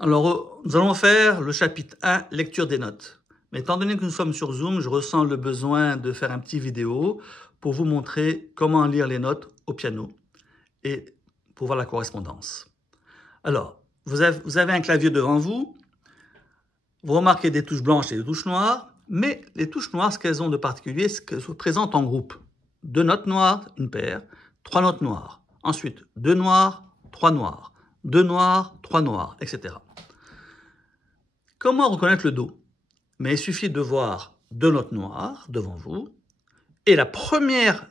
Alors, nous allons faire le chapitre 1, lecture des notes. Mais étant donné que nous sommes sur Zoom, je ressens le besoin de faire un petit vidéo pour vous montrer comment lire les notes au piano et pour voir la correspondance. Alors, vous avez un clavier devant vous, vous remarquez des touches blanches et des touches noires, mais les touches noires, ce qu'elles ont de particulier, c'est qu'elles se présentent en groupe. 2 notes noires, une paire, 3 notes noires. Ensuite, 2 noirs, 3 noirs, 2 noirs, 3 noirs, etc. Comment reconnaître le Do? Mais il suffit de voir 2 notes noires devant vous, et la première,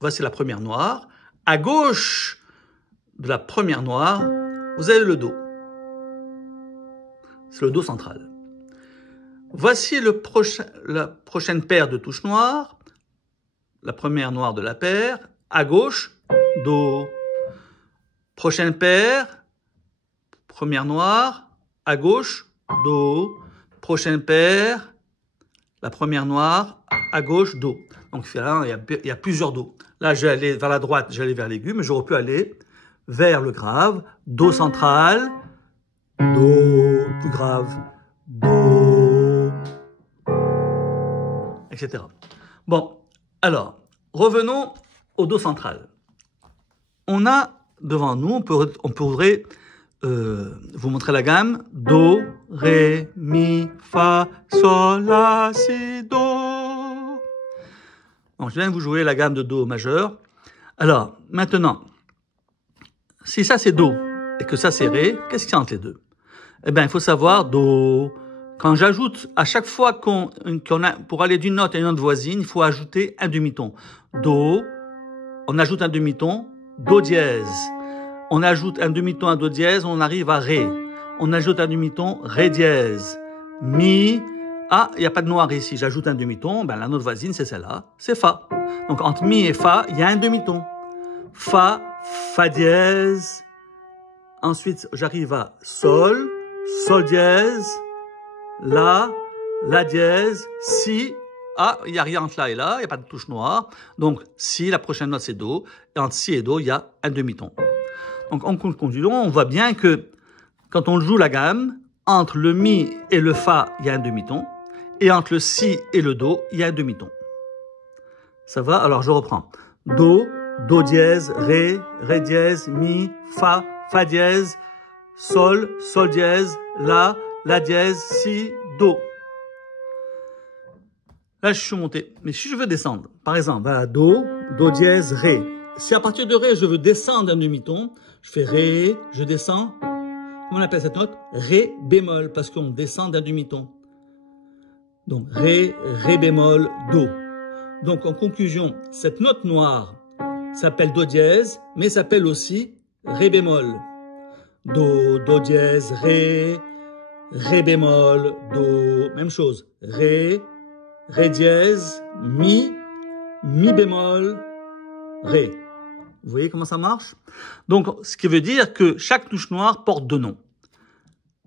voici la première noire, à gauche de la première noire, vous avez le Do. C'est le Do central. Voici la prochaine paire de touches noires, la première noire de la paire, à gauche, Do. Prochaine paire, première noire, à gauche, Do. Prochaine paire, la première noire, à gauche, Do. Donc là, il y a plusieurs Do. Là, j'allais vers la droite, j'allais vers l'aigu, mais j'aurais pu aller vers le grave, Do central, Do plus grave, Do, etc. Bon, alors, revenons au Do central. On a devant nous, on pourrait vous montrer la gamme Do, Ré, Mi, Fa, Sol, La, Si, Do. Donc, je viens de vous jouer la gamme de Do majeur. Alors, maintenant, si ça c'est Do et que ça c'est Ré, qu'est-ce qu'il y a entre les deux? Eh bien, il faut savoir Do. Quand j'ajoute, à chaque fois pour aller d'une note à une note voisine, il faut ajouter un demi-ton. Do, on ajoute un demi-ton, Do dièse. On ajoute un demi-ton à Do dièse, on arrive à Ré. On ajoute un demi-ton, Ré dièse. Mi, ah, il n'y a pas de noir ici, j'ajoute un demi-ton, ben la note voisine c'est celle-là, c'est Fa. Donc entre Mi et Fa, il y a un demi-ton. Fa, Fa dièse. Ensuite, j'arrive à Sol, Sol dièse, La, La dièse, Si. Ah, il n'y a rien entre là et là, il n'y a pas de touche noire. Donc, Si, la prochaine note c'est Do. Et entre Si et Do, il y a un demi-ton. Donc, en conclusion, on voit bien que quand on joue la gamme, entre le Mi et le Fa, il y a un demi-ton. Et entre le Si et le Do, il y a un demi-ton. Ça va? Alors, je reprends. Do, Do dièse, Ré, Ré dièse, Mi, Fa, Fa dièse, Sol, Sol dièse, La, La dièse, Si, Do. Là, je suis monté. Mais si je veux descendre, par exemple, voilà, Do, Do dièse, Ré. Si à partir de Ré, je veux descendre d'un demi-ton, je fais Ré, je descends. Comment on appelle cette note? Ré bémol, parce qu'on descend d'un demi-ton. Donc, Ré, Ré bémol, Do. Donc, en conclusion, cette note noire s'appelle Do dièse, mais s'appelle aussi Ré bémol. Do, Do dièse, Ré, Ré bémol, Do. Même chose. Ré, Ré dièse, Mi, Mi bémol, Ré. Vous voyez comment ça marche? Donc, ce qui veut dire que chaque touche noire porte 2 noms.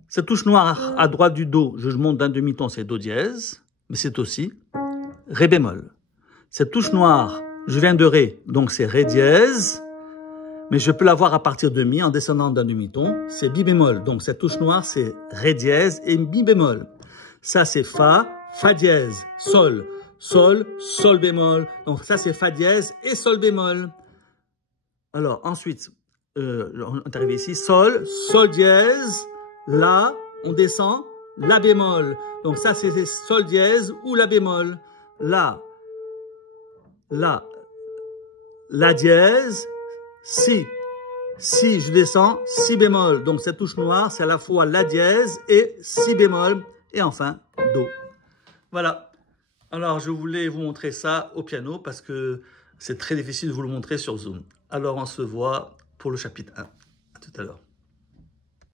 Cette touche noire à droite du Do, je monte d'un demi-ton, c'est Do dièse, mais c'est aussi Ré bémol. Cette touche noire, je viens de Ré, donc c'est Ré dièse, mais je peux l'avoir à partir de Mi en descendant d'un demi-ton, c'est Mi bémol. Donc cette touche noire, c'est Ré dièse et Mi bémol. Ça, c'est Fa, Fa dièse, Sol, Sol, Sol bémol. Donc ça, c'est Fa dièse et Sol bémol. Alors ensuite, on est arrivé ici, Sol, Sol dièse, La, on descend, La bémol. Donc ça, c'est Sol dièse ou La bémol. La, La, La dièse, Si. Si, je descends, Si bémol. Donc cette touche noire, c'est à la fois La dièse et Si bémol. Et enfin, Do. Voilà. Alors, je voulais vous montrer ça au piano parce que c'est très difficile de vous le montrer sur Zoom. Alors, on se voit pour le chapitre 1. À tout à l'heure.